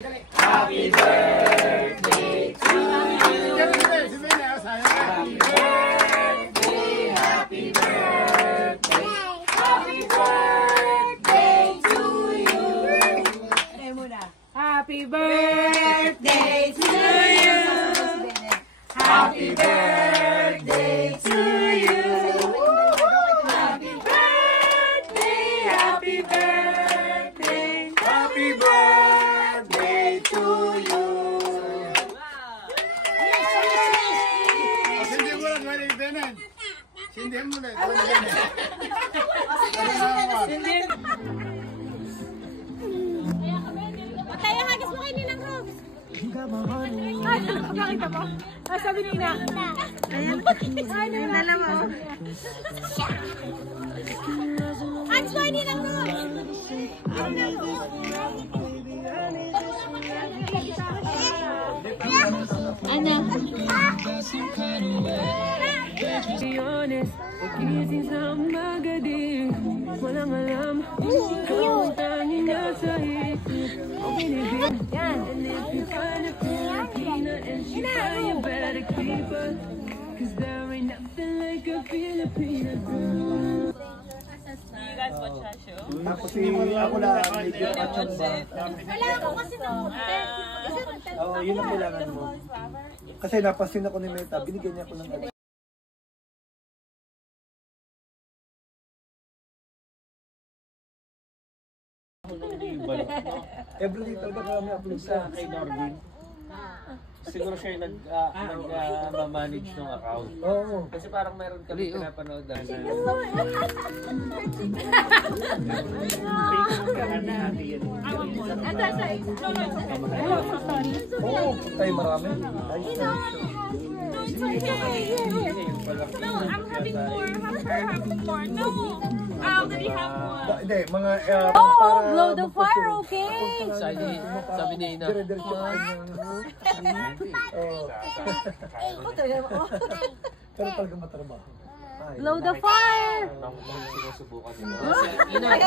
Happy birthday to you. Happy birthday, happy birthday, happy birthday to you. Happy birthday to you. Happy birthday to you. Happy birthday, happy birthday, happy birthday to you. Sindi mo na. Tayo, hagis mo kayo nilang Rose. Ay, nakita mo? Ay, sabi ni Ina. Ayan, yung dalawa. Hagis mo kayo nilang Rose. Ano? Be honest, pagising sa umaga di walang alam kung tanging nasa isip o binibig. Yan. And if you find a Filipina and she find you better keep her, cause there ain't nothing like a Filipina girl. You guys watch that show? Tapos ako lang, medyo katsamba. Wala ako kasi na-content. Oo, yun ang kailangan mo. Kasi napasin ako ni Meta, binigyan niya ako ng everyday talaga kami upload sa Kay Norvin. Siguro siya yung nag-manage ng account. Oo. Kasi parang meron kami pinapanood na Oo, tayo marami. No, I'm having more. Have her having more. No, I already have one. Hindi, mga Oh, blow the fire, okay? sabi ni Ina. Dire-diretso ka pero talaga matrabaho. Blow the fire. Sinusubukan nila.